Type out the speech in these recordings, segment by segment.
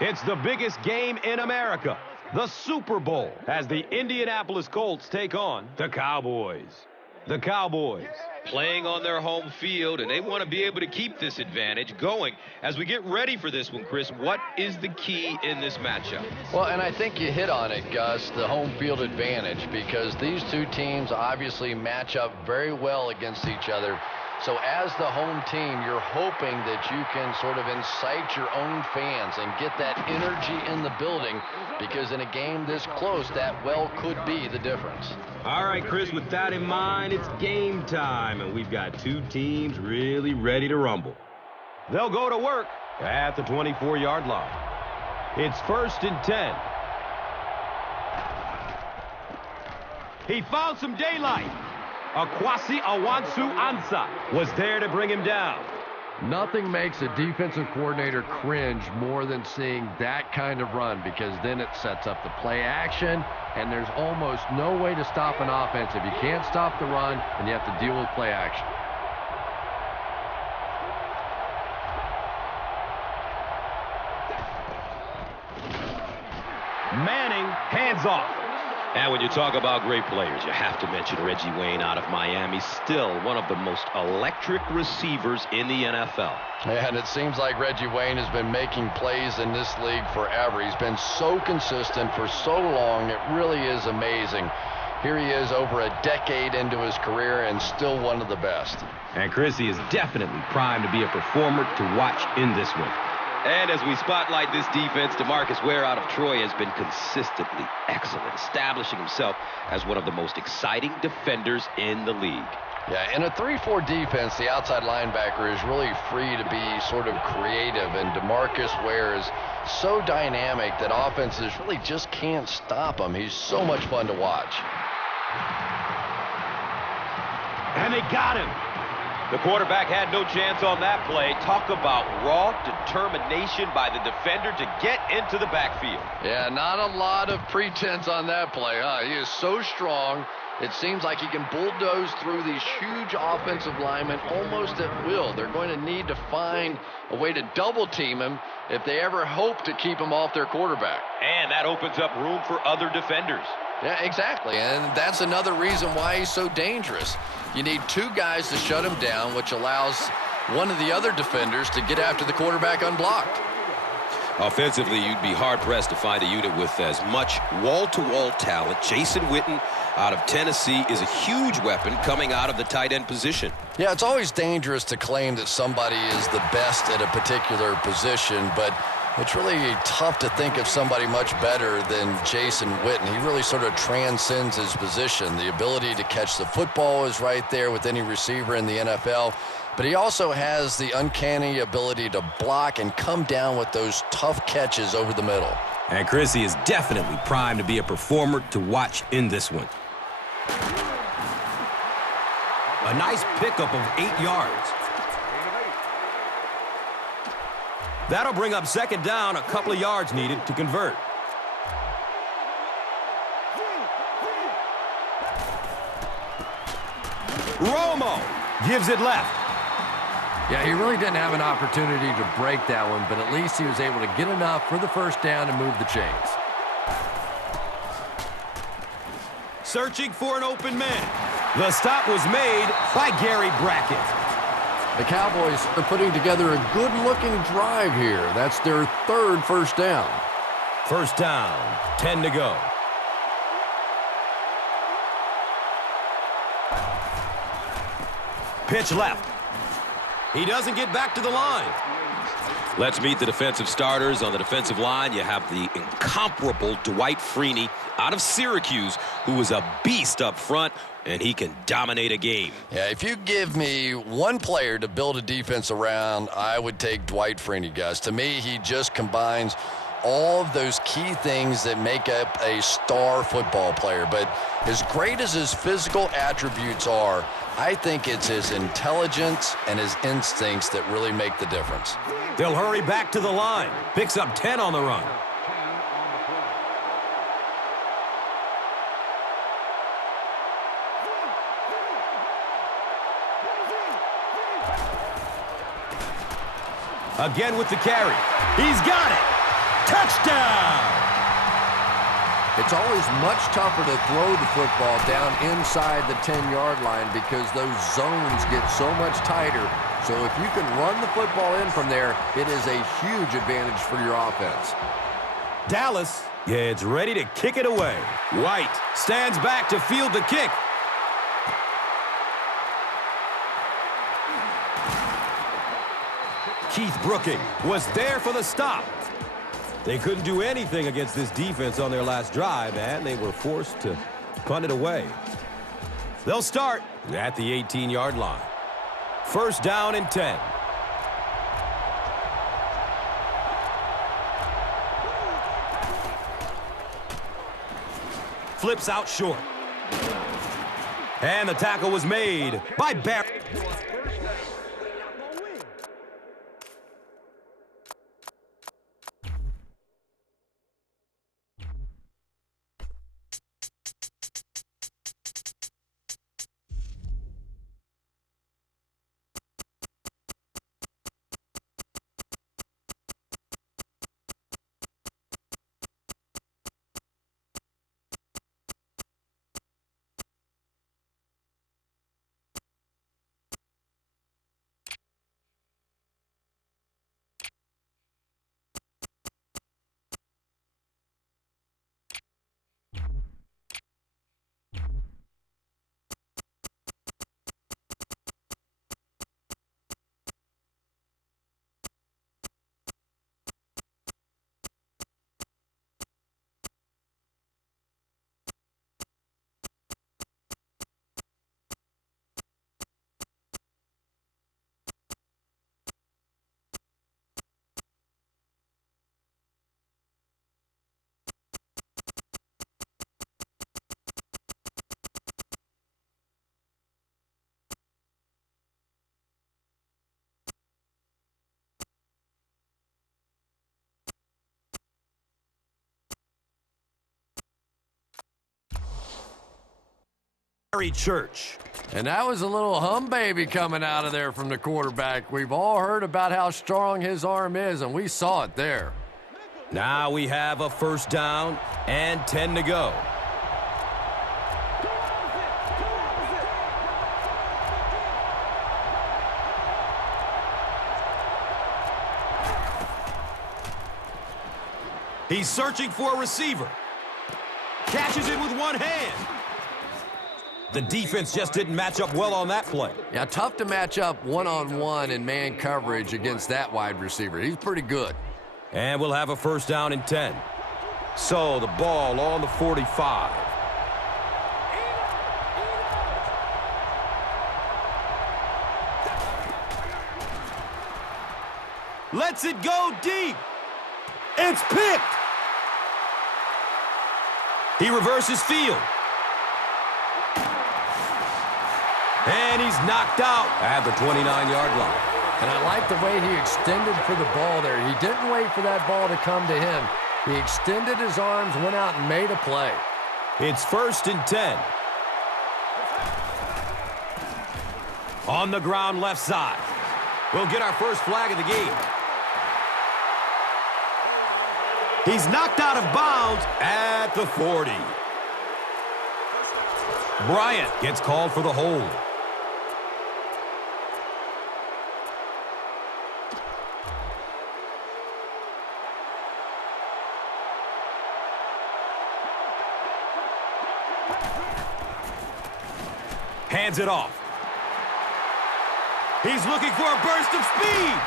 It's the biggest game in America, the Super Bowl, as the Indianapolis Colts take on the Cowboys. The Cowboys playing on their home field, and they want to be able to keep this advantage going. As we get ready for this one, Chris, what is the key in this matchup? Well, and I think you hit on it, Gus, the home field advantage, because these two teams obviously match up very well against each other. So as the home team, you're hoping that you can sort of incite your own fans and get that energy in the building, because in a game this close, that well could be the difference. All right, Chris, with that in mind, it's game time, and we've got two teams really ready to rumble. They'll go to work at the 24-yard line. It's 1st and 10. He found some daylight. Akwasi Awansu-Ansah was there to bring him down. Nothing makes a defensive coordinator cringe more than seeing that kind of run, because then it sets up the play action, and there's almost no way to stop an offense if you can't stop the run and you have to deal with play action. Manning, hands off. And when you talk about great players, you have to mention Reggie Wayne out of Miami. Still one of the most electric receivers in the NFL. And it seems like Reggie Wayne has been making plays in this league forever. He's been so consistent for so long. It really is amazing. Here he is over a decade into his career and still one of the best. And Chrissy is definitely primed to be a performer to watch in this one. And as we spotlight this defense, DeMarcus Ware out of Troy has been consistently excellent, establishing himself as one of the most exciting defenders in the league. Yeah, in a 3-4 defense, the outside linebacker is really free to be sort of creative, and DeMarcus Ware is so dynamic that offenses really just can't stop him. He's so much fun to watch. And they got him. The quarterback had no chance on that play. Talk about raw determination by the defender to get into the backfield. Yeah, not a lot of pretense on that play, huh? He is so strong. It seems like he can bulldoze through these huge offensive linemen almost at will. They're going to need to find a way to double team him if they ever hope to keep him off their quarterback. And that opens up room for other defenders. Yeah, exactly, and that's another reason why he's so dangerous. You need two guys to shut him down, which allows one of the other defenders to get after the quarterback unblocked. Offensively, you'd be hard-pressed to find a unit with as much wall-to-wall talent. Jason Witten out of Tennessee is a huge weapon coming out of the tight end position. Yeah, it's always dangerous to claim that somebody is the best at a particular position, but it's really tough to think of somebody much better than Jason Witten. He really sort of transcends his position. The ability to catch the football is right there with any receiver in the NFL, but he also has the uncanny ability to block and come down with those tough catches over the middle. And Chrissy is definitely primed to be a performer to watch in this one. A nice pickup of 8 yards. That'll bring up 2nd down, a couple of yards needed to convert. Romo gives it left. Yeah, he really didn't have an opportunity to break that one, but at least he was able to get enough for the 1st down and move the chains. Searching for an open man. The stop was made by Gary Brackett. The Cowboys are putting together a good-looking drive here. That's their 3rd 1st down. 1st down, 10 to go. Pitch left. He doesn't get back to the line. Let's meet the defensive starters. On the defensive line, you have the incomparable Dwight Freeney out of Syracuse, who is a beast up front, and he can dominate a game. Yeah, if you give me one player to build a defense around, I would take Dwight Freeney, Gus. To me, he just combines all of those key things that make up a star football player. But as great as his physical attributes are, I think it's his intelligence and his instincts that really make the difference. They'll hurry back to the line. Picks up 10 on the run. Again with the carry. He's got it. Touchdown! It's always much tougher to throw the football down inside the 10-yard line because those zones get so much tighter. So if you can run the football in from there, it is a huge advantage for your offense. Dallas gets ready to kick it away. White stands back to field the kick. Keith Brooking was there for the stop. They couldn't do anything against this defense on their last drive, and they were forced to punt it away. They'll start at the 18-yard line. First down and 10. Flips out short. And the tackle was made by Barrett. Church. And that was a little hum baby coming out of there from the quarterback. We've all heard about how strong his arm is, and we saw it there. Now we have a first down and 10 to go. He's searching for a receiver. Catches it with one hand. The defense just didn't match up well on that play. Yeah, tough to match up one-on-one in man coverage against that wide receiver. He's pretty good. And we'll have a first down and 10. So the ball on the 45. Lets it go deep. It's picked. He reverses field. And he's knocked out at the 29-yard line. And I like the way he extended for the ball there. He didn't wait for that ball to come to him. He extended his arms, went out and made a play. It's first and 10. On the ground left side. We'll get our first flag of the game. He's knocked out of bounds at the 40. Bryant gets called for the hold. Hands it off. He's looking for a burst of speed.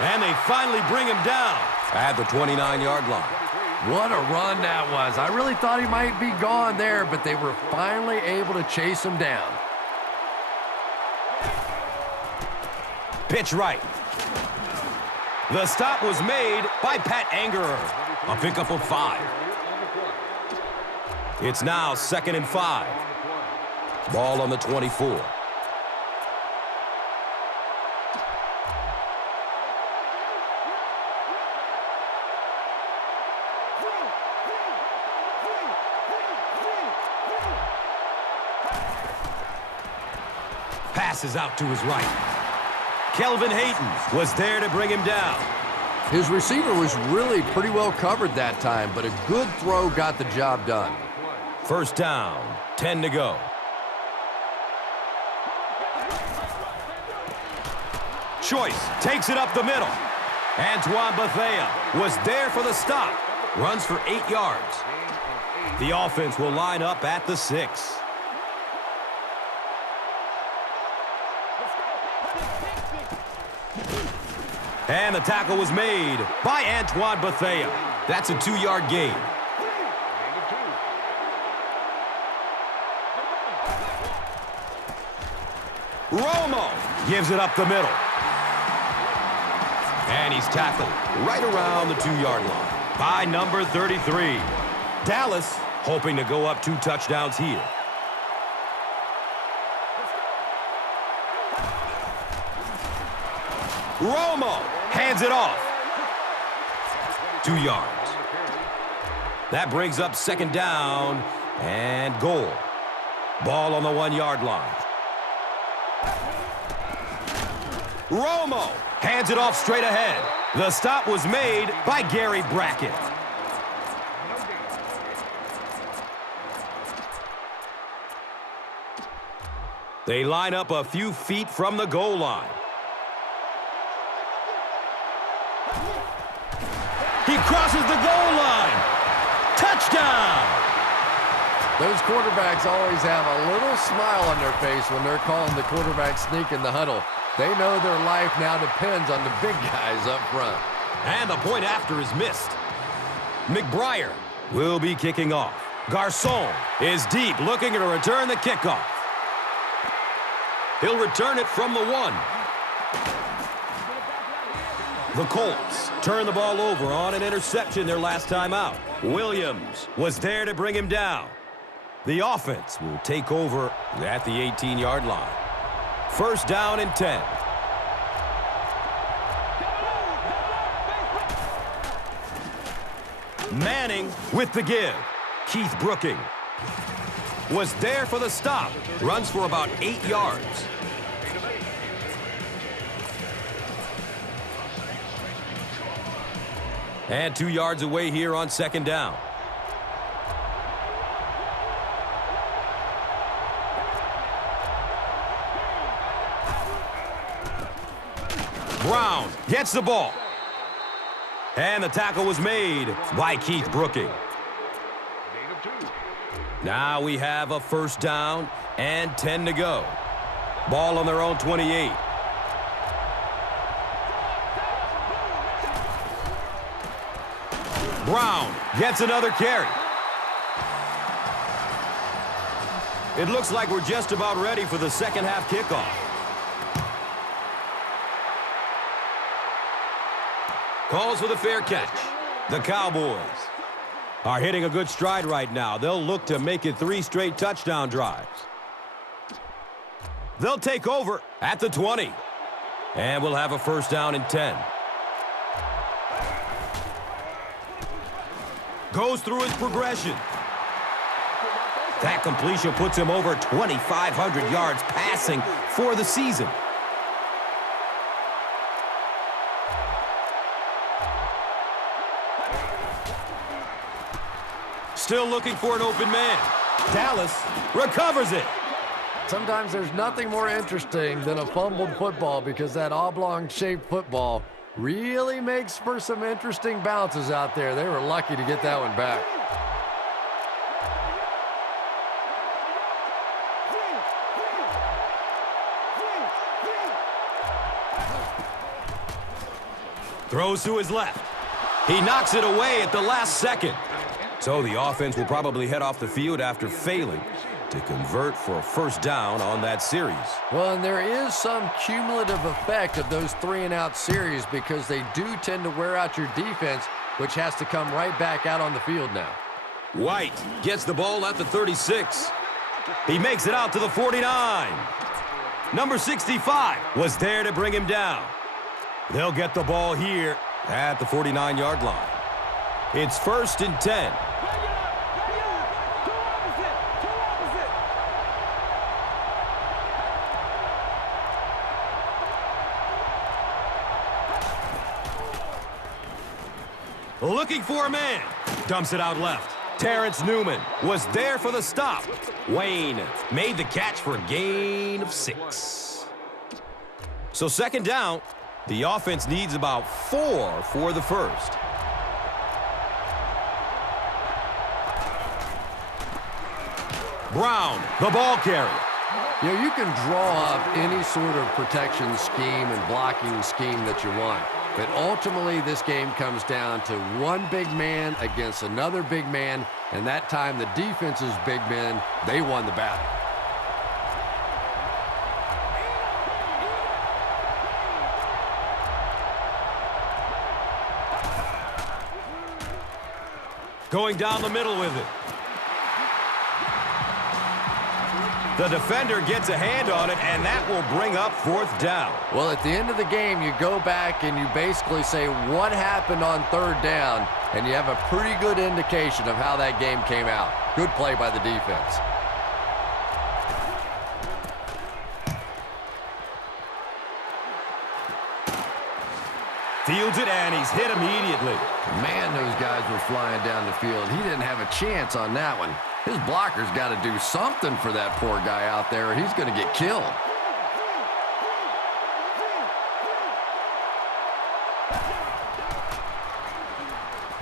And they finally bring him down at the 29-yard line. What a run that was. I really thought he might be gone there, but they were finally able to chase him down. Pitch right. The stop was made by Pat Angerer. A pickup of 5. It's now 2nd and 5. Ball on the 24. Passes out to his right. Kelvin Hayden was there to bring him down. His receiver was really pretty well covered that time, but a good throw got the job done. First down, 10 to go. Choice takes it up the middle. Antoine Bethea was there for the stop. Runs for 8 yards. The offense will line up at the 6. And the tackle was made by Antoine Bethea. That's a 2-yard gain. Romo gives it up the middle. And he's tackled right around the 2-yard line by number 33. Dallas hoping to go up 2 touchdowns here. Romo hands it off. 2 yards. That brings up second down and goal. Ball on the 1-yard line. Romo hands it off straight ahead. The stop was made by Gary Brackett. They line up a few feet from the goal line. He crosses the goal line. Touchdown! Those quarterbacks always have a little smile on their face when they're calling the quarterback sneak in the huddle. They know their life now depends on the big guys up front. And the point after is missed. McBriar will be kicking off. Garcon is deep, looking to return the kickoff. He'll return it from the 1. The Colts turn the ball over on an interception their last time out. Williams was there to bring him down. The offense will take over at the 18-yard line. First down and 10. Manning with the give. Keith Brooking was there for the stop. Runs for about 8 yards. And 2 yards away here on second down. Brown gets the ball. And the tackle was made by Keith Brooking. Now we have a first down and 10 to go. Ball on their own 28. Brown gets another carry. It looks like we're just about ready for the second half kickoff. Calls for the fair catch. The Cowboys are hitting a good stride right now. They'll look to make it 3 straight touchdown drives. They'll take over at the 20. And we'll have a first down and 10. Goes through his progression. That completion puts him over 2,500 yards passing for the season. Still looking for an open man. Dallas recovers it. Sometimes there's nothing more interesting than a fumbled football because that oblong-shaped football really makes for some interesting bounces out there. They were lucky to get that one back. Throws to his left. He knocks it away at the last second. So the offense will probably head off the field after failing to convert for a first down on that series. Well, and there is some cumulative effect of those 3-and-out series because they do tend to wear out your defense, which has to come right back out on the field now. White gets the ball at the 36. He makes it out to the 49. Number 65 was there to bring him down. They'll get the ball here at the 49-yard line. It's first and 10. looking for a man. Dumps it out left. Terrence Newman was there for the stop. Wayne made the catch for a gain of 6. So second down, the offense needs about 4 for the first. Brown, the ball carrier. You know, you can draw up any sort of protection scheme and blocking scheme that you want. But ultimately, this game comes down to one big man against another big man. And that time, the defense's big men, they won the battle. Going down the middle with it. The defender gets a hand on it, and that will bring up fourth down. Well, at the end of the game, you go back and you basically say what happened on third down, and you have a pretty good indication of how that game came out. Good play by the defense. Fields it, and he's hit immediately. Man, those guys were flying down the field. He didn't have a chance on that one. His blocker's got to do something for that poor guy out there, or he's going to get killed.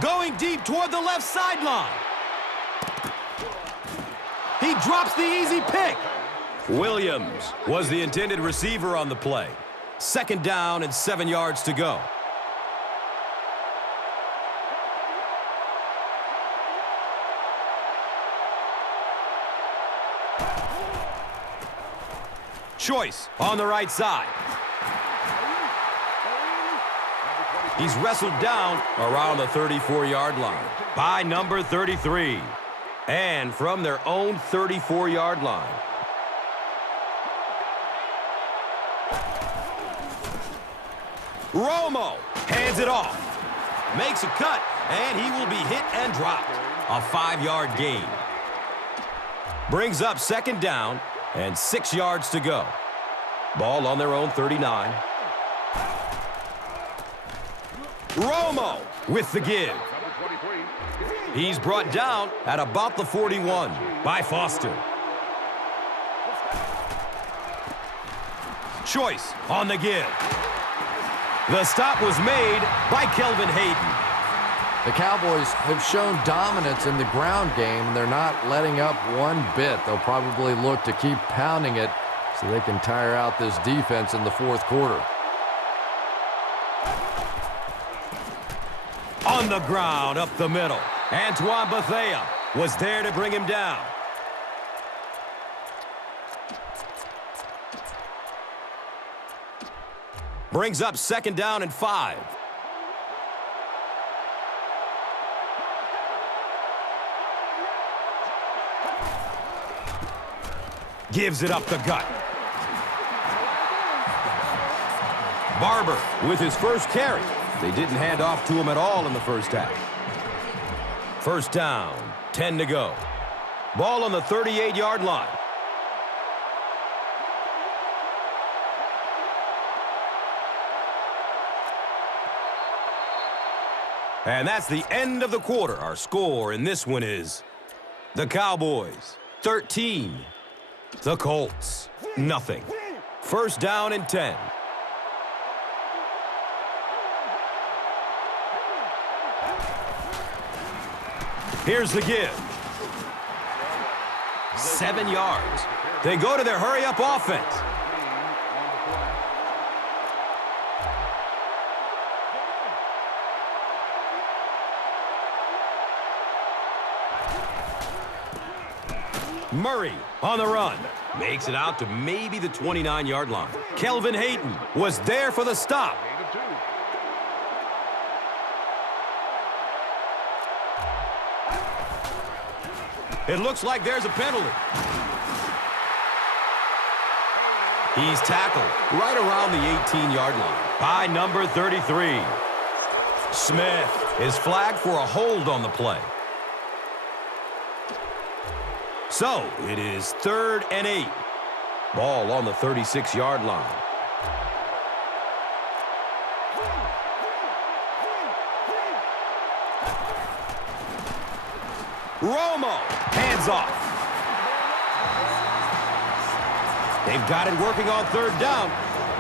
Going deep toward the left sideline. He drops the easy pick. Williams was the intended receiver on the play. Second down and 7 yards to go. Choice on the right side. He's wrestled down around the 34-yard line by number 33. And from their own 34-yard line. Romo hands it off. Makes a cut, and he will be hit and dropped. A 5-yard gain. Brings up second down. And 6 yards to go. Ball on their own 39. Romo with the give. He's brought down at about the 41 by Foster. Choice on the give. The stop was made by Kelvin Hayden. The Cowboys have shown dominance in the ground game, and they're not letting up one bit. They'll probably look to keep pounding it so they can tire out this defense in the fourth quarter. On the ground, up the middle. Antoine Bethea was there to bring him down. Brings up second down and 5. Gives it up the gut. Barber with his first carry. They didn't hand off to him at all in the first half. First down, 10 to go. Ball on the 38-yard line. And that's the end of the quarter. Our score in this one is the Cowboys 13. The Colts, nothing. First down and 10. Here's the give. 7 yards. They go to their hurry-up offense. Murray on the run. Makes it out to maybe the 29-yard line. Kelvin Hayden was there for the stop. It looks like there's a penalty. He's tackled right around the 18-yard line by number 33. Smith is flagged for a hold on the play. So, it is 3rd and 8. Ball on the 36-yard line. Romo, hands off. They've got it working on third down.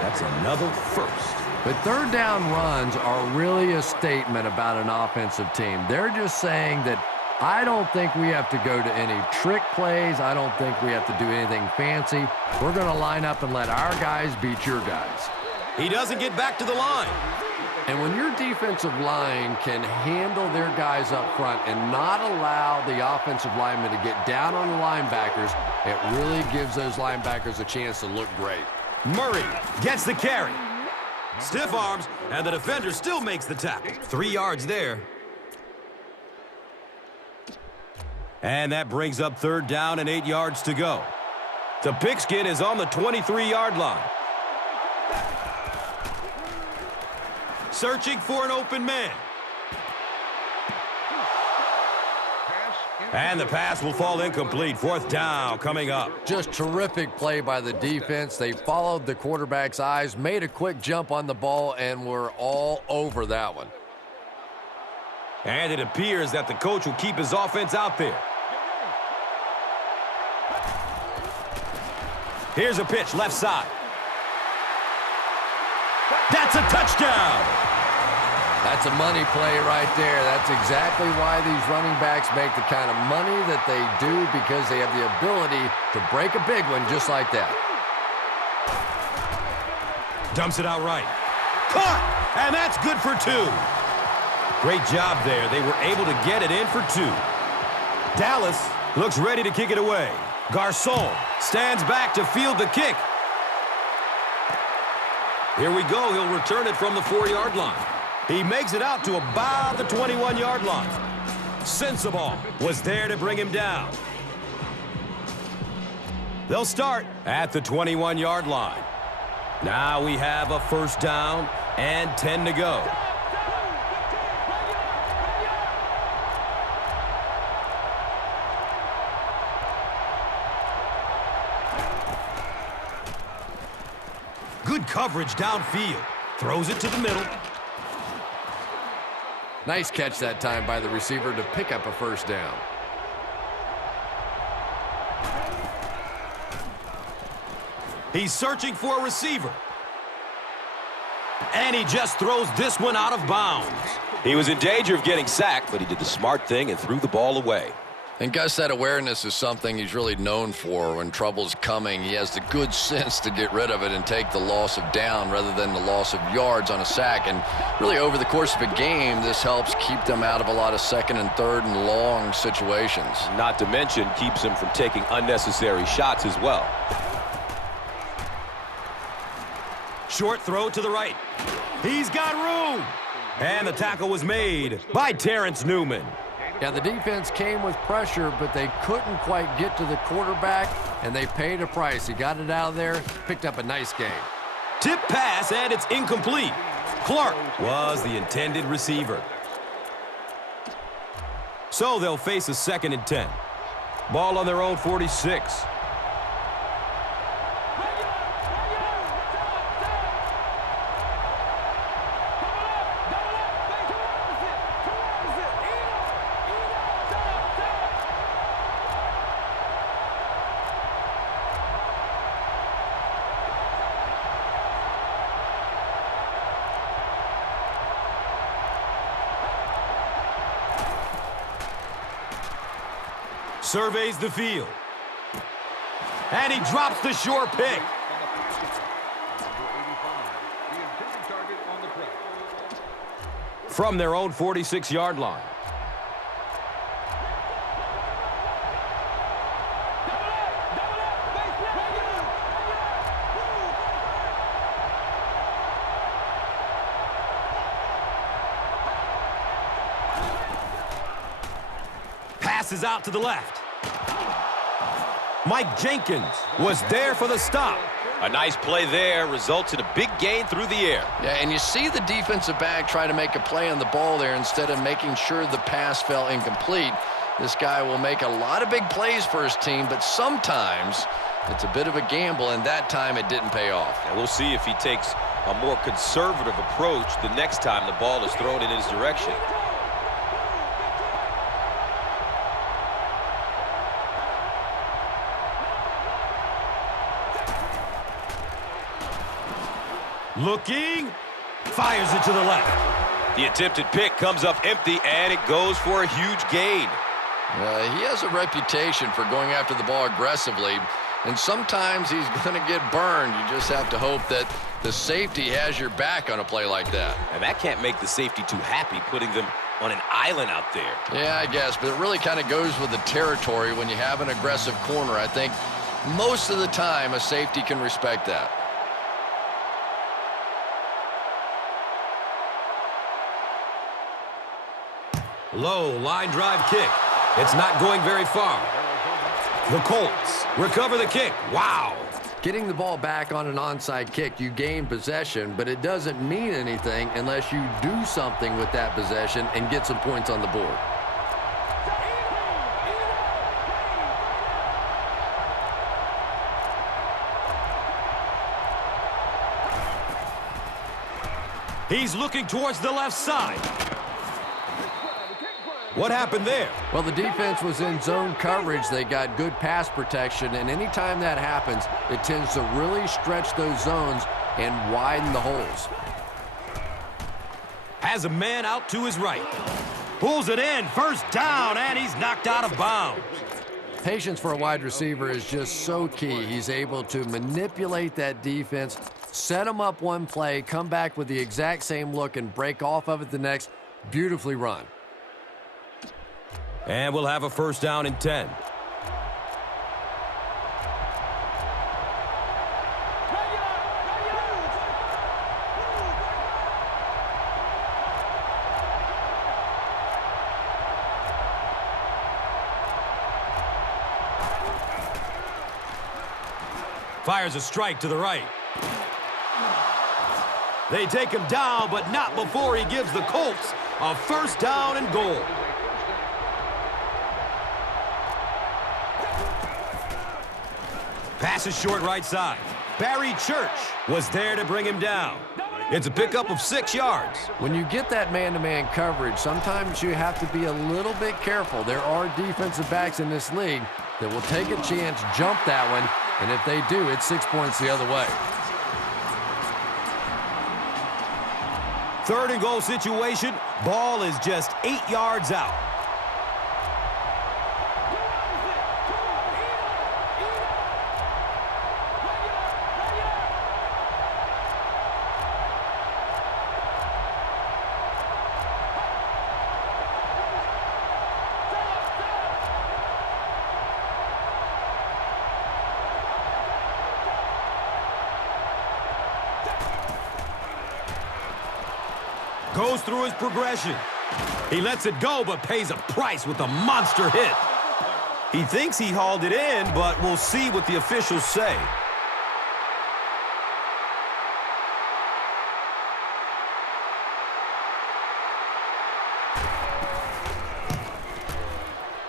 That's another first. But third down runs are really a statement about an offensive team. They're just saying that I don't think we have to go to any trick plays. I don't think we have to do anything fancy. We're going to line up and let our guys beat your guys. He doesn't get back to the line. And when your defensive line can handle their guys up front and not allow the offensive linemen to get down on the linebackers, it really gives those linebackers a chance to look great. Murray gets the carry. Stiff arms, and the defender still makes the tackle. 3 yards there. And that brings up third down and 8 yards to go. The pigskin is on the 23-yard line. Searching for an open man. And the pass will fall incomplete. Fourth down coming up. Just terrific play by the defense. They followed the quarterback's eyes, made a quick jump on the ball, and were all over that one. And it appears that the coach will keep his offense out there. Here's a pitch, left side. That's a touchdown! That's a money play right there. That's exactly why these running backs make the kind of money that they do, because they have the ability to break a big one just like that. Dumps it out right. Caught! And that's good for 2. Great job there. They were able to get it in for 2. Dallas looks ready to kick it away. Garcon stands back to field the kick. Here we go. He'll return it from the 4-yard line. He makes it out to about the 21-yard line. Sensabaugh was there to bring him down. They'll start at the 21-yard line. Now we have a first down and 10 to go. Good coverage downfield. Throws it to the middle. Nice catch that time by the receiver to pick up a first down. He's searching for a receiver. And he just throws this one out of bounds. He was in danger of getting sacked, but he did the smart thing and threw the ball away. And Gus, that awareness is something he's really known for. When trouble's coming, he has the good sense to get rid of it and take the loss of down rather than the loss of yards on a sack. And really, over the course of a game, this helps keep them out of a lot of second and third and long situations. Not to mention, keeps him from taking unnecessary shots as well. Short throw to the right. He's got room. And the tackle was made by Terrence Newman. Yeah, the defense came with pressure, but they couldn't quite get to the quarterback, and they paid a price. He got it out of there, picked up a nice game. Tip pass, and it's incomplete. Clark was the intended receiver. So they'll face a 2nd and 10. Ball on their own 46. Surveys the field. And he drops the sure pick. From their own 46-yard line. Passes out to the left. Mike Jenkins was there for the stop. A nice play there results in a big gain through the air. Yeah, and you see the defensive back try to make a play on the ball there instead of making sure the pass fell incomplete. This guy will make a lot of big plays for his team, but sometimes it's a bit of a gamble, and that time it didn't pay off. And we'll see if he takes a more conservative approach the next time the ball is thrown in his direction. Looking. Fires it to the left. The attempted pick comes up empty, and it goes for a huge gain. He has a reputation for going after the ball aggressively, and sometimes he's going to get burned. You just have to hope that the safety has your back on a play like that. And that can't make the safety too happy, putting them on an island out there. Yeah, I guess, but it really kind of goes with the territory when you have an aggressive corner. I think most of the time a safety can respect that. Low line drive kick. It's not going very far. The Colts recover the kick. Wow. Getting the ball back on an onside kick, you gain possession, but it doesn't mean anything unless you do something with that possession and get some points on the board. He's looking towards the left side. What happened there? Well, the defense was in zone coverage. They got good pass protection, and anytime that happens, it tends to really stretch those zones and widen the holes. Has a man out to his right. Pulls it in, first down, and he's knocked out of bounds. Patience for a wide receiver is just so key. He's able to manipulate that defense, set them up one play, come back with the exact same look, and break off of it the next. Beautifully run. And we'll have a first down and 10. Fires a strike to the right. They take him down, but not before he gives the Colts a first down and goal. Pass is short right side. Barry Church was there to bring him down. It's a pickup of 6 yards. When you get that man-to-man coverage, sometimes you have to be a little bit careful. There are defensive backs in this league that will take a chance, jump that one, and if they do, it's 6 points the other way. Third and goal situation. Ball is just 8 yards out. Goes through his progression. He lets it go, but pays a price with a monster hit. He thinks he hauled it in, but we'll see what the officials say.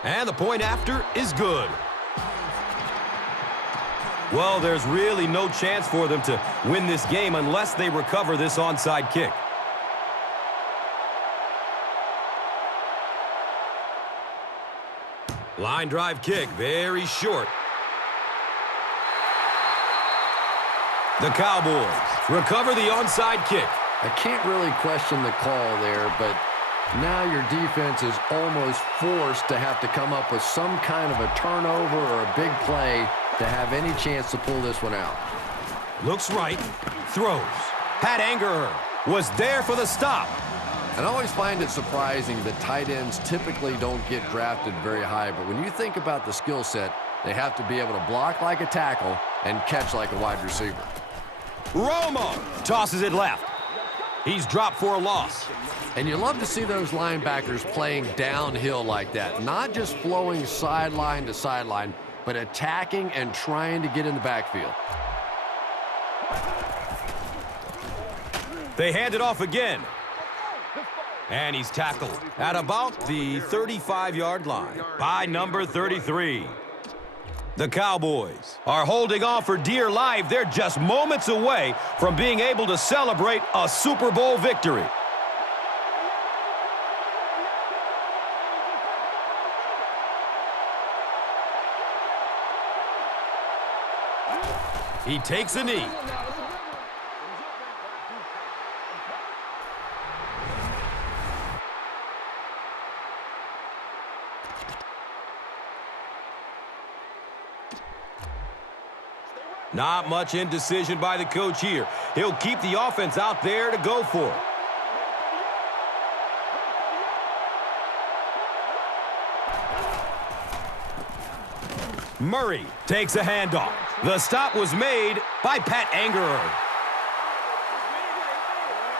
And the point after is good. Well, there's really no chance for them to win this game unless they recover this onside kick. Line drive kick, very short. The Cowboys recover the onside kick. I can't really question the call there, but now your defense is almost forced to have to come up with some kind of a turnover or a big play to have any chance to pull this one out. Looks right, throws. Pat Angerer was there for the stop. And I always find it surprising that tight ends typically don't get drafted very high, but when you think about the skill set, they have to be able to block like a tackle and catch like a wide receiver. Romo tosses it left. He's dropped for a loss. And you love to see those linebackers playing downhill like that, not just flowing sideline to sideline, but attacking and trying to get in the backfield. They hand it off again. And he's tackled at about the 35-yard line by number 33. The Cowboys are holding on for dear life. They're just moments away from being able to celebrate a Super Bowl victory. He takes a knee. Not much indecision by the coach here. He'll keep the offense out there to go for it. Murray takes a handoff. The stop was made by Pat Angerer.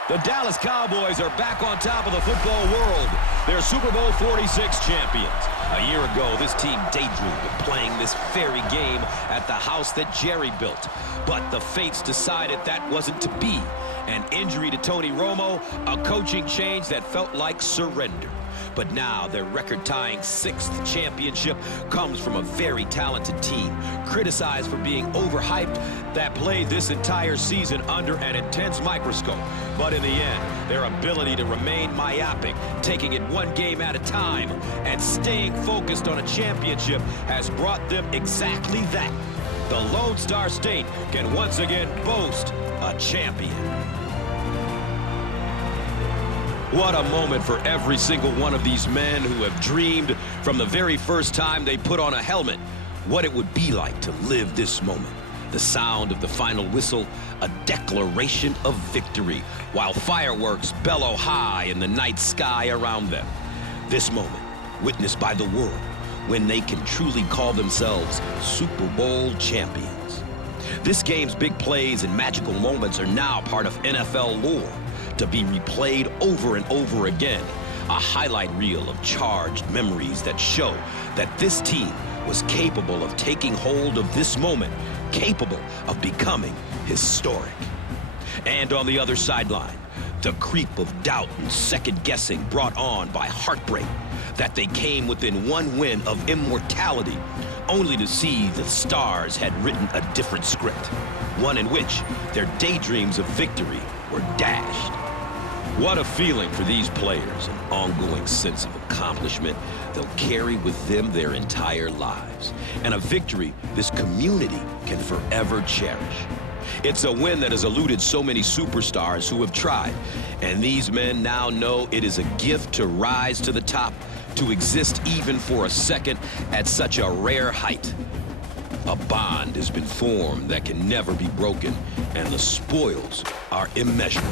The Dallas Cowboys are back on top of the football world. They're Super Bowl 46 champions. A year ago, this team daydreamed of playing this very game at the house that Jerry built. But the fates decided that wasn't to be. An injury to Tony Romo, a coaching change that felt like surrender. But now their record-tying 6th championship comes from a very talented team, criticized for being overhyped, that played this entire season under an intense microscope. But in the end, their ability to remain myopic, taking it one game at a time, and staying focused on a championship has brought them exactly that. The Lone Star State can once again boast a champion. What a moment for every single one of these men who have dreamed from the very first time they put on a helmet what it would be like to live this moment. The sound of the final whistle, a declaration of victory, while fireworks bellow high in the night sky around them. This moment, witnessed by the world, when they can truly call themselves Super Bowl champions. This game's big plays and magical moments are now part of NFL lore, to be replayed over and over again. A highlight reel of charged memories that show that this team was capable of taking hold of this moment, capable of becoming historic. And on the other sideline, the creep of doubt and second-guessing brought on by heartbreak, that they came within one win of immortality, only to see the stars had written a different script, one in which their daydreams of victory were dashed. What a feeling for these players, an ongoing sense of accomplishment they'll carry with them their entire lives, and a victory this community can forever cherish. It's a win that has eluded so many superstars who have tried, and these men now know it is a gift to rise to the top, to exist even for a second at such a rare height. A bond has been formed that can never be broken, and the spoils are immeasurable.